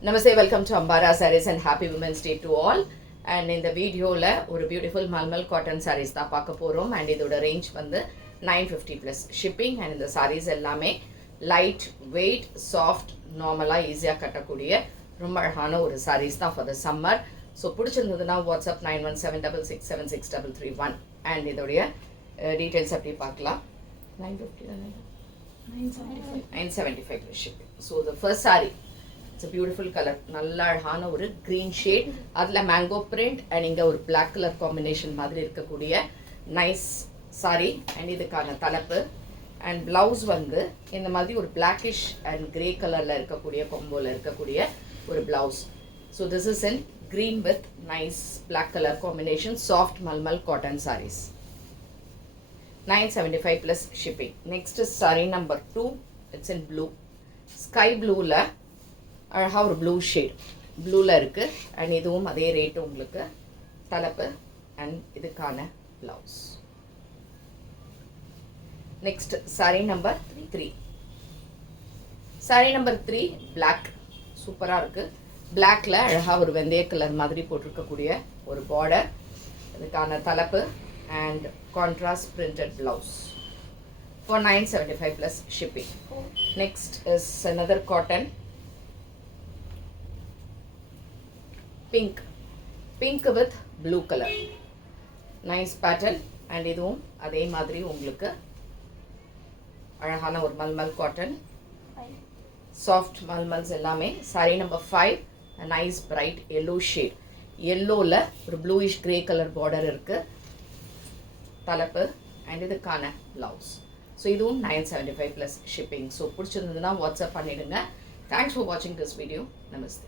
Namaste, welcome to Ambara Sarees and happy Women's Day to all. And in the video la ஒரு beautiful malmal cotton sarees தான் பார்க்க போறோம் and இதோட range வந்து 950 plus shipping and இந்த sarees எல்லாமே light weight soft normally ஈஸியா கட்டக்கூடிய ரொம்ப அழகான ஒரு sarees தான் for the summer. So பிடிச்சிருந்ததுன்னா WhatsApp 9176667631 and இதோடைய details அப்படி பார்க்கலாம். 975 plus shipping. So the first saree, it's a beautiful color, நல்ல அழகான ஒரு green shade, அதுல mango print and இங்க ஒரு black color combination மாதிரி இருக்கக்கூடிய nice saree and இதுக்கான தலைப்பு and blouse வந்து இந்த மாதிரி ஒரு blackish and grey colorல இருக்கக்கூடிய comboல இருக்கக்கூடிய ஒரு blouse. So this is in green with nice black color combination, soft malmal cotton sarees. 975 plus shipping. Next is saree number 2. It's in blue, sky blue la அழகா ஒரு blue shade ப்ளூவில் இருக்குது and இதுவும் அதே rate உங்களுக்கு தலைப்பு and இதுக்கான blouse. Next sari number 3. Sari number 3 black சூப்பராக இருக்குது. பிளாக்ல அழகாக ஒரு வெந்தய கலர் மாதிரி போட்டிருக்கக்கூடிய ஒரு பார்டர், இதுக்கான தலைப்பு and contrast printed blouse for 975 plus shipping. Next is another cotton pink with blue color, nice pattern and இதுவும் அதே மாதிரி உங்களுக்கு அழகான ஒரு மல்மல் காட்டன் சாஃப்ட் மல்மல்ஸ் எல்லாமே. Sorry number 5, nice bright yellow shade, yellowல ஒரு bluish grey color border இருக்கு தலைப்பு and இதுக்கான blouse. ஸோ இதுவும் 975 plus shipping. ஸோ பிடிச்சிருந்ததுன்னா வாட்ஸ்அப் பண்ணிடுங்க. தேங்க்ஸ் ஃபார் வாட்சிங் திஸ் வீடியோ. நமஸ்தே.